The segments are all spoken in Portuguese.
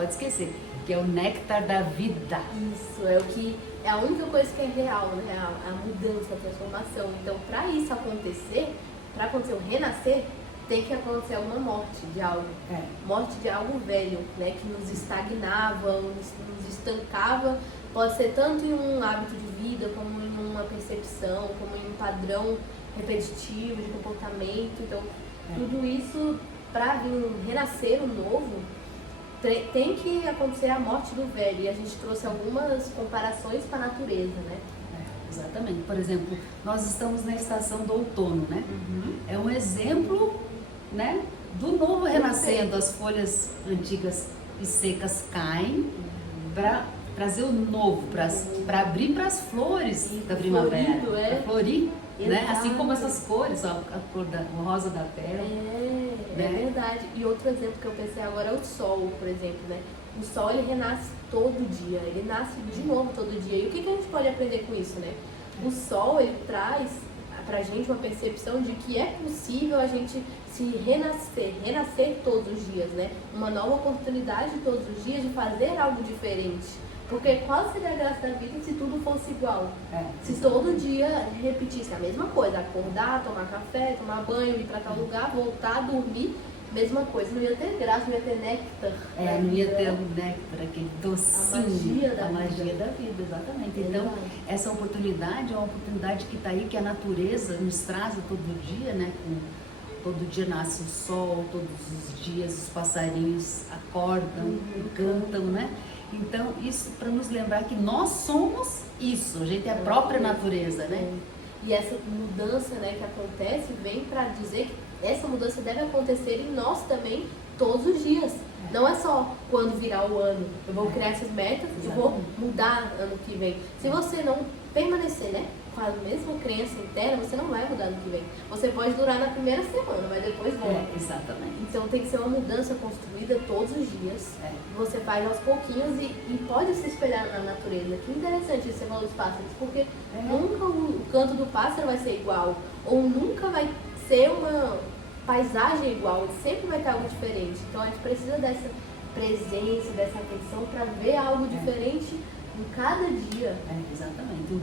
pode esquecer, que é o néctar da vida. Isso, é a única coisa que é real, né? A mudança, a transformação. Então, para isso acontecer, para acontecer o renascer, tem que acontecer alguma morte de algo. Morte de algo velho, né? Que nos estagnava, nos estancava. Pode ser tanto em um hábito de vida, como em uma percepção, como em um padrão repetitivo de comportamento. Então, tudo isso, para vir renascer o novo, tem que acontecer a morte do velho. E a gente trouxe algumas comparações com a natureza, né? Exatamente. Por exemplo, nós estamos na estação do outono, né? É um exemplo, né, do novo renascendo. As folhas antigas e secas caem para trazer o novo, para abrir para as flores da primavera, para florir, né? Assim como essas cores, ó, a cor o rosa da terra. É verdade. E outro exemplo que eu pensei agora é o sol, por exemplo, né? O sol, ele renasce todo dia, ele nasce de novo todo dia. E o que a gente pode aprender com isso, né? O sol, ele traz pra gente uma percepção de que é possível a gente se renascer todos os dias, né? Uma nova oportunidade todos os dias de fazer algo diferente. Porque qual seria a graça da vida se tudo fosse igual? Se todo dia repetisse a mesma coisa, acordar, tomar café, tomar banho, ir para tal lugar, voltar, dormir, mesma coisa. Não ia ter graça, não ia ter néctar. Não ia ter o néctar, aquele docinho, a magia da vida, exatamente. Então, essa oportunidade é uma oportunidade que está aí, que a natureza nos traz todo dia, né? Todo dia nasce o sol, todos os dias os passarinhos acordam, cantam, né? Então, isso para nos lembrar que nós somos isso, a gente é a própria natureza, né? E essa mudança, né, que acontece vem para dizer que essa mudança deve acontecer em nós também todos os dias. Não é só quando virar o ano, eu vou criar essas metas, eu vou mudar ano que vem. Se você não permanecer, né, com a mesma crença interna, você não vai mudar ano que vem. Você pode durar na primeira semana, mas depois volta. Exatamente. Então tem que ser uma mudança construída todos os dias. Você faz aos pouquinhos e pode se espelhar na natureza. Que interessante isso, você falou dos pássaros, porque nunca o canto do pássaro vai ser igual, ou nunca vai ser uma paisagem igual, sempre vai ter algo diferente. Então a gente precisa dessa presença, dessa atenção para ver algo diferente em cada dia. Exatamente.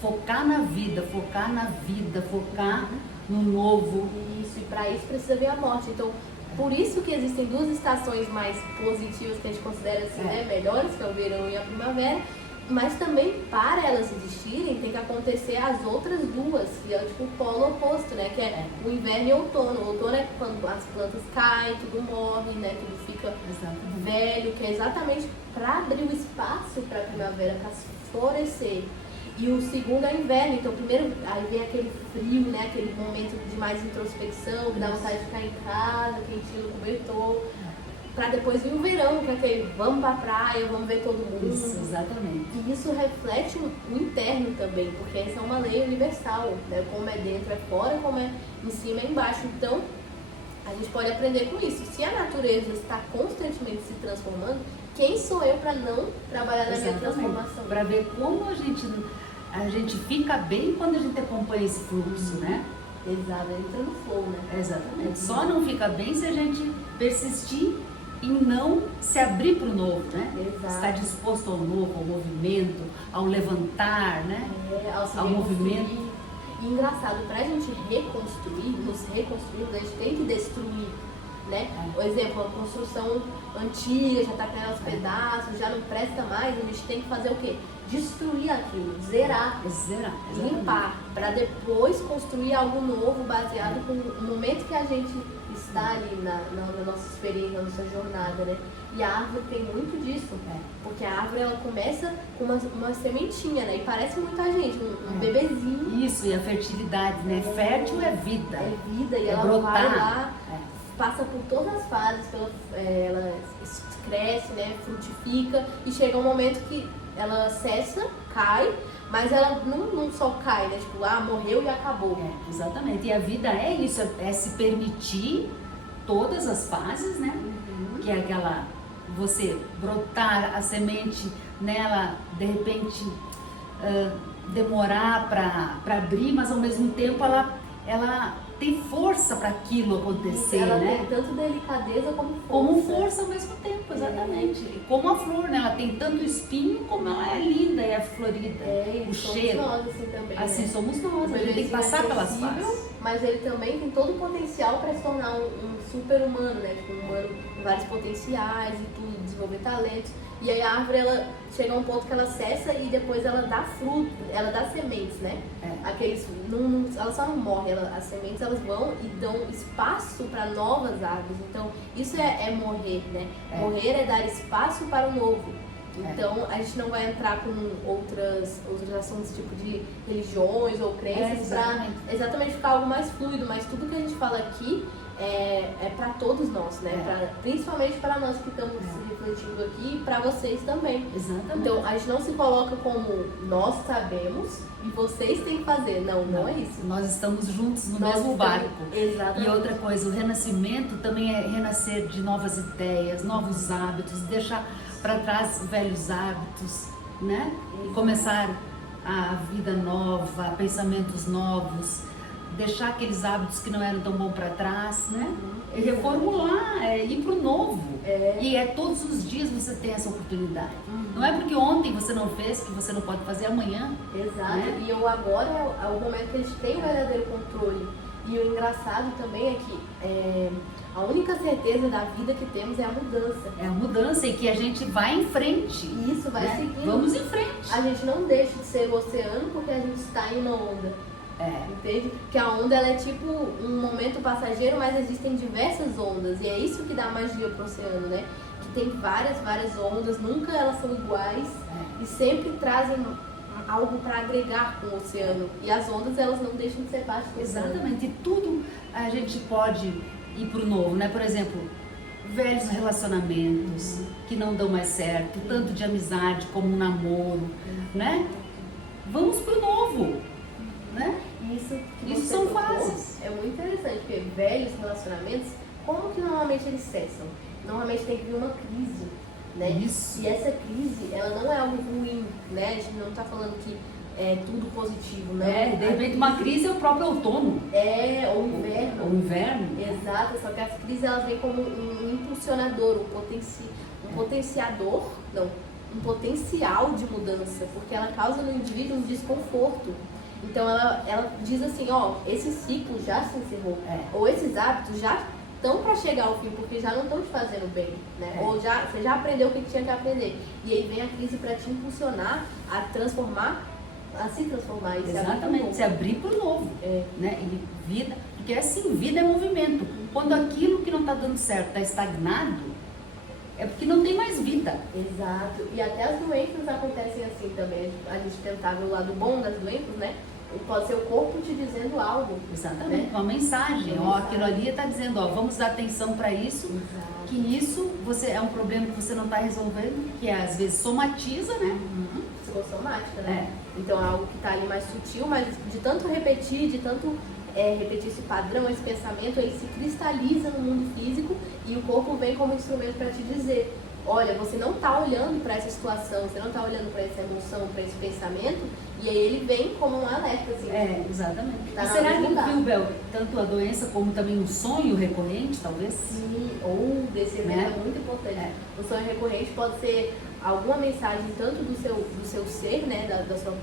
Focar na vida, focar no novo. Isso, e para isso precisa ver a morte. Então, por isso que existem duas estações mais positivas que a gente considera assim, né, melhores, que é o verão e a primavera, mas também para elas existirem tem que acontecer as outras duas, que é tipo o polo oposto, né, que é o inverno e o outono. O outono é quando as plantas caem, tudo morre, né, tudo fica velho, que é exatamente para abrir o espaço para a primavera, para florescer. E o segundo é inverno, então primeiro aí vem aquele frio, né, aquele momento de mais introspecção, que dá vontade de ficar em casa, quentinho no cobertor, para depois vir o verão, que é aquele vamos pra praia, vamos ver todo mundo. Isso, exatamente. E isso reflete o interno também, porque essa é uma lei universal, né, como é dentro é fora, como é em cima é embaixo. Então a gente pode aprender com isso. Se a natureza está constantemente se transformando, quem sou eu para não trabalhar na minha transformação? Para ver como a gente fica bem quando a gente acompanha esse fluxo, né? Exato, entra no flow, né? Exatamente. Só não fica bem se a gente persistir em não se abrir para o novo, né? Exato. Estar disposto ao novo, ao movimento, ao levantar, né? Ao movimento. E engraçado, para a gente reconstruir, nos reconstruirmos, a gente tem que destruir, né? Por exemplo, a construção antiga já está caindo aos pedaços, já não presta mais, a gente tem que fazer o quê? Destruir aquilo, zerar, limpar, para depois construir algo novo baseado no momento que a gente está ali na nossa experiência, na nossa jornada, né? E a árvore tem muito disso, porque a árvore ela começa com uma sementinha, né? E parece muito a gente, um bebezinho. Isso, e a fertilidade, né? Fértil é vida. É vida, e ela brotar. vai lá, passa por todas as fases, ela cresce, né? Frutifica, e chega um momento que ela cessa, cai, mas ela não só cai, né? Tipo, morreu e acabou. Exatamente. E a vida é isso, é se permitir todas as fases, né? Que é aquela, você brotar a semente nela, de repente demorar para abrir, mas ao mesmo tempo ela tem força para aquilo acontecer, Ela né? tem tanto delicadeza como força. Como força ao mesmo tempo, exatamente. E como a flor, né? Ela tem tanto espinho como ela é linda e é florida. E o somos cheiro. nós, assim, também, Assim né? somos nós, O a gente tem que bebezinho passar é pelas sensível, fases. mas ele também tem todo o potencial para se tornar um super humano, né? Tipo, um humano com vários potenciais e tudo, desenvolver talentos. E aí a árvore, ela chega a um ponto que ela cessa e depois ela dá fruto, ela dá sementes, né? Aqueles, ela só não morre, as sementes elas vão e dão espaço para novas árvores. Então, isso é morrer, né? Morrer é dar espaço para o novo. Então, a gente não vai entrar com outros assuntos, tipo de religiões ou crenças, para exatamente ficar algo mais fluido, mas tudo que a gente fala aqui é para todos nós, né? Principalmente para nós que estamos refletindo aqui e para vocês também. Exatamente. Então, a gente não se coloca como nós sabemos e vocês têm que fazer. Não é isso. Nós estamos juntos no Nós mesmo estamos- barco. Exatamente. E outra coisa, o renascimento também é renascer de novas ideias, novos hábitos, deixar para trás velhos hábitos, né? E começar a vida nova, pensamentos novos, deixar aqueles hábitos que não eram tão bons para trás, né? E reformular, ir para o novo. E todos os dias você tem essa oportunidade. Não é porque ontem você não fez que você não pode fazer amanhã. Exato. Né? E agora é o momento que a gente tem o verdadeiro controle. E o engraçado também é que a única certeza da vida que temos é a mudança. É a mudança e que a gente vai em frente. E isso vai né? seguindo. Vamos em frente. A gente não deixa de ser o oceano porque a gente está em uma onda. Entende? Que a onda ela é tipo um momento passageiro, mas existem diversas ondas. E é isso que dá magia pro oceano, né? Que tem várias ondas, nunca elas são iguais e sempre trazem algo para agregar com o oceano. E as ondas elas não deixam de ser parte do oceano. Exatamente. E tudo a gente pode ir pro novo, né? Por exemplo, velhos relacionamentos que não dão mais certo, tanto de amizade como um namoro, né? Vamos pro novo, né? Isso são tocou, fases. É muito interessante, porque velhos relacionamentos, como que normalmente eles cessam? Normalmente tem que vir uma crise, né? Isso. E essa crise, ela não é algo ruim, né? A gente não tá falando que é tudo positivo, né? De repente uma crise é o próprio outono. Ou inverno. O inverno. Exato, só que as crises elas vêm como um impulsionador, um potencial de mudança, porque ela causa no indivíduo um desconforto. Então ela diz assim, esse ciclo já se encerrou, ou esses hábitos já estão para chegar ao fim, porque já não estão te fazendo bem, né? Ou você já aprendeu o que tinha que aprender. E aí vem a crise para te impulsionar a se transformar. E Exatamente, se abrir para o novo. Né? E vida, porque assim, vida é movimento. Quando aquilo que não está dando certo está estagnado, é porque não tem mais vida. Exato. E até as doenças acontecem assim também. A gente tentar ver o lado bom das doenças, né? Pode ser o corpo te dizendo algo. Exatamente, uma mensagem. Aquilo ali está dizendo, vamos dar atenção para isso. Exato. Que isso é um problema que você não está resolvendo, que às vezes somatiza, né? Psicossomática, né? Então é algo que está ali mais sutil, mas de tanto repetir, repetir esse padrão, esse pensamento, ele se cristaliza no mundo físico e o corpo vem como instrumento para te dizer, olha, você não está olhando para essa situação, você não está olhando para essa emoção, para esse pensamento, e aí ele vem como um alerta, assim. Exatamente. Tá E será que lugar. incluiu, Bel, tanto a doença como também um sonho recorrente, talvez? Sim, ou desse evento é muito importante. O sonho recorrente pode ser alguma mensagem tanto do seu ser, né, da sua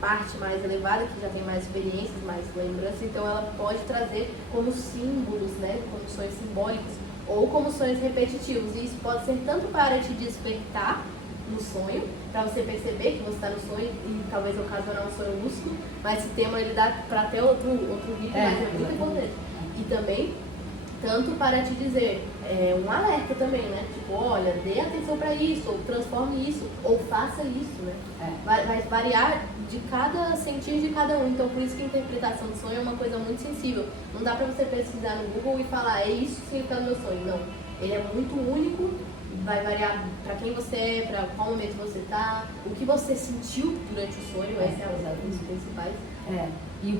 parte mais elevada, que já tem mais experiências, mais lembranças, então ela pode trazer como símbolos, né, como sonhos simbólicos, ou como sonhos repetitivos. E isso pode ser tanto para te despertar no sonho, para você perceber que você está no sonho e talvez ocasionar um sonho lúcido, mas esse tema ele dá para ter outro vídeo, mas é muito importante. E também, tanto para te dizer, um alerta também, né? Tipo, olha, dê atenção para isso, ou transforme isso, ou faça isso, né? Vai variar de cada sentir de cada um. Então, por isso que a interpretação do sonho é uma coisa muito sensível. Não dá para você pesquisar no Google e falar, é isso que significa o meu sonho. Não. Ele é muito único, vai variar para quem você é, para qual momento você está, o que você sentiu durante o sonho, essa é uma das principais. E a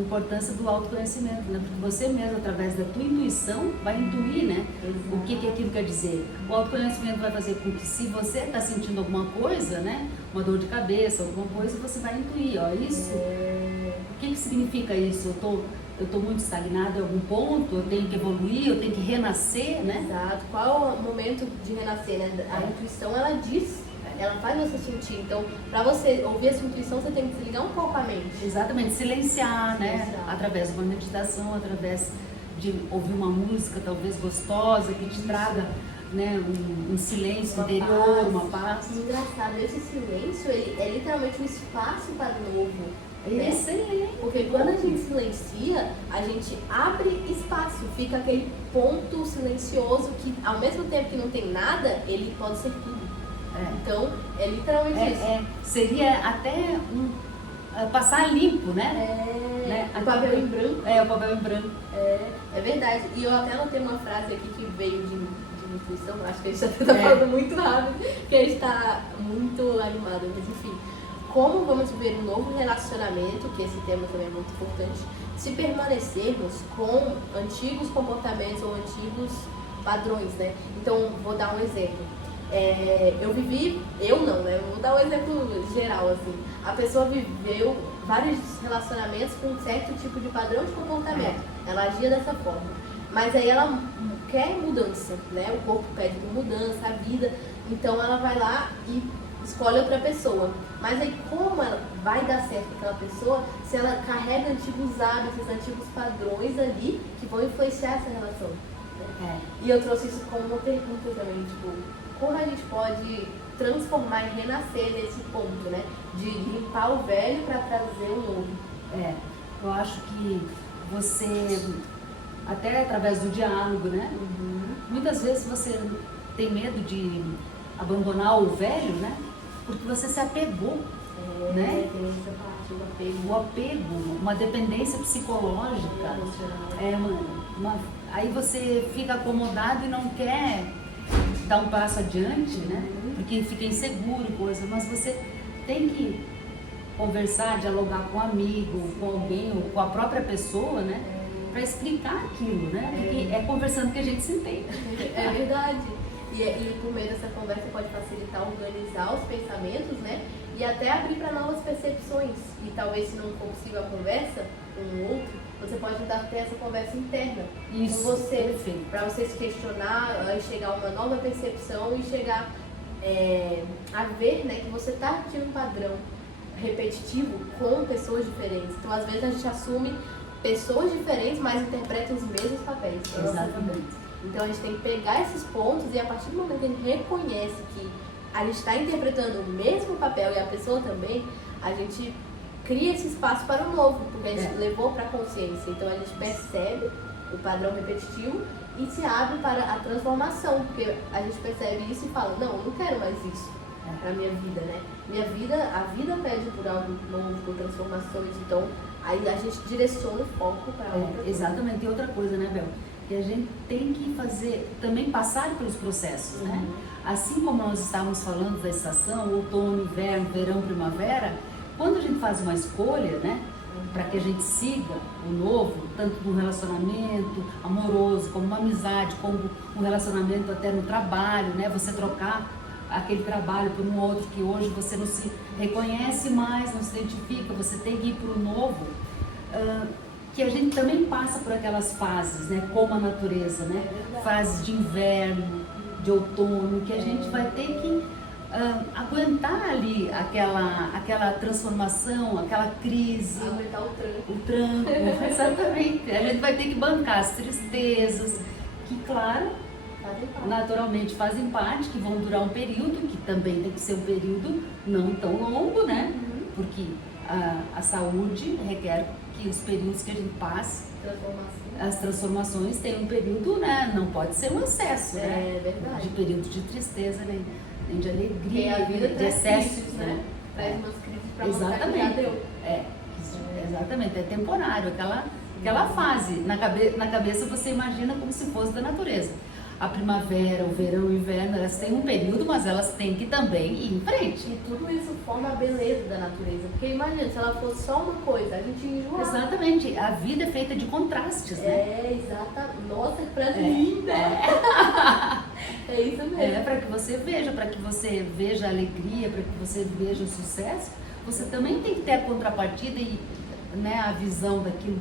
importância do autoconhecimento, né? Porque você mesmo, através da tua intuição, vai intuir, né? Exato. O que aquilo quer dizer. O autoconhecimento vai fazer com que, se você está sentindo alguma coisa, né? Uma dor de cabeça, alguma coisa, você vai intuir, isso. O que significa isso? Eu estou eu estou muito estagnada em algum ponto, eu tenho que evoluir, eu tenho que renascer, né? Exato. Qual é o momento de renascer, né? A intuição, ela diz, ela faz você sentir. Então, para você ouvir essa intuição, você tem que desligar um pouco a mente. Exatamente, silenciar, né? Silenciar. Através de uma meditação, através de ouvir uma música talvez gostosa, que te traga, né, um silêncio Uma interior, paz. uma paz. Engraçado, esse silêncio, ele é literalmente um espaço para o novo. Né? Excelente. Porque quando a gente silencia, a gente abre espaço, fica aquele ponto silencioso que, ao mesmo tempo que não tem nada, ele pode ser tudo. Então, é literalmente isso. Seria até passar limpo, né? Né? O papel em branco. O papel em branco. É verdade. E eu até anotei uma frase aqui que veio de intuição, acho que a gente está falando muito rápido, porque a gente está muito animado, mas enfim. Como vamos viver um novo relacionamento, que esse tema também é muito importante, se permanecermos com antigos comportamentos ou antigos padrões, né? Então, vou dar um exemplo. Eu não, né? Vou dar um exemplo geral, assim. A pessoa viveu vários relacionamentos com um certo tipo de padrão de comportamento. Ela agia dessa forma. Mas aí ela quer mudança, né? O corpo pede por mudança, a vida. Então ela vai lá e escolhe outra pessoa. Mas aí como ela vai dar certo com aquela pessoa se ela carrega antigos hábitos, antigos padrões ali que vão influenciar essa relação? Né? E eu trouxe isso como uma pergunta também, tipo, como a gente pode transformar e renascer nesse ponto, né? De limpar o velho para trazer o novo. Eu acho que você, até através do diálogo, né? Muitas vezes você tem medo de abandonar o velho, né? Porque você se apegou, né? Tem essa parte, O apego, uma dependência psicológica. Aí você fica acomodado e não quer dar um passo adiante, né? Porque fica inseguro, coisa. Mas você tem que conversar, dialogar com um amigo, com alguém, ou com a própria pessoa, né? Para explicar aquilo, né? Porque é conversando que a gente se entende. É verdade. E por meio dessa conversa pode facilitar organizar os pensamentos, né? E até abrir para novas percepções. E talvez, se não for possível a conversa com o outro, você pode tentar ter essa conversa interna Isso, com você, perfeito. para você se questionar e chegar a uma nova percepção e chegar a ver, né, que você está repetindo um padrão repetitivo com pessoas diferentes. Então, às vezes, a gente assume pessoas diferentes, mas interpretam os mesmos papéis. Exatamente. Então a gente tem que pegar esses pontos e a partir do momento que a gente reconhece que a gente está interpretando o mesmo papel e a pessoa também, a gente cria esse espaço para o novo, porque a gente levou para a consciência. Então a gente percebe o padrão repetitivo e se abre para a transformação, porque a gente percebe isso e fala, não, eu não quero mais isso para a minha vida, né? A vida pede por algo novo, por transformações, então aí a gente direciona o foco para outra coisa. Exatamente, e outra coisa, né, Bel? Que a gente tem que também passar pelos processos, né? Assim como nós estávamos falando da estação, outono, inverno, verão, primavera, quando a gente faz uma escolha, né? Para que a gente siga o novo, tanto no relacionamento amoroso, como uma amizade, como um relacionamento até no trabalho, né? Você trocar aquele trabalho por um outro que hoje você não se reconhece mais, não se identifica, você tem que ir para o novo. Que a gente também passa por aquelas fases, né, como a natureza, né, fases de inverno, de outono, que a gente vai ter que aguentar ali aquela transformação, aquela crise. Aguentar o tranco. O tranco, exatamente. A gente vai ter que bancar as tristezas, que claro, naturalmente fazem parte, que vão durar um período, que também tem que ser um período não tão longo, né, porque a saúde requer que os períodos que a gente passa, as transformações tem um período, né? Não pode ser um excesso, né? Verdade. De período de tristeza, nem de alegria, porque a vida de excesso, crises, né? Traz umas crises para mostrar que já exatamente. deu. Exatamente, é temporário, aquela fase. Na cabeça você imagina como se fosse da natureza. A primavera, o verão, o inverno, elas têm um período, mas elas têm que também ir em frente. E tudo isso forma a beleza da natureza. Porque imagina, se ela fosse só uma coisa, a gente enjoa. Exatamente, a vida é feita de contrastes, né? Exatamente. Nossa, que frase linda! É isso mesmo. Para que você veja a alegria, para que você veja o sucesso, você também tem que ter a contrapartida e né, a visão daquilo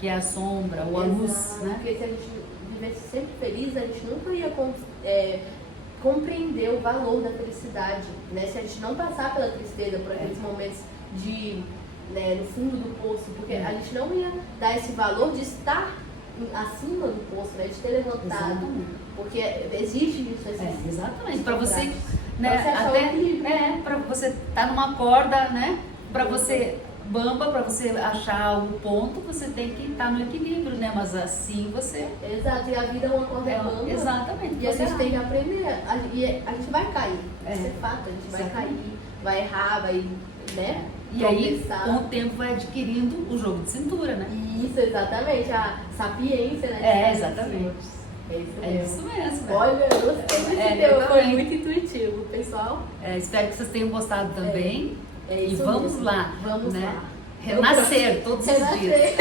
que é a sombra ou a luz, Exato, né? Porque se a gente vivesse sempre feliz, a gente nunca ia compreender o valor da felicidade, né? Se a gente não passar pela tristeza, por aqueles momentos de, né, no fundo do poço, porque a gente não ia dar esse valor de estar acima do poço, né? De ter levantado. Exatamente. Porque existe isso, Exatamente. Para você, né, né, você achar o equilíbrio. para você estar numa corda, né? Para você bamba, para você achar o ponto, você tem que estar no equilíbrio, né? Mas assim você Exato, e a vida é uma corda bamba. exatamente. E a gente tem que aprender. E a gente vai cair. Isso é fato, a gente vai Exatamente. cair, vai errar, vai, né? E aí, tropeçar. com o tempo, vai adquirindo o jogo de cintura, né? Isso, exatamente. A sapiência, né? Exatamente. É isso É mesmo. isso mesmo. Né? Olha, eu gostei desse eu teu, foi também. muito intuitivo, pessoal. Espero que vocês tenham gostado também. É E isso vamos mesmo. lá, Vamos né? lá. Renascer todos os dias. Renascer.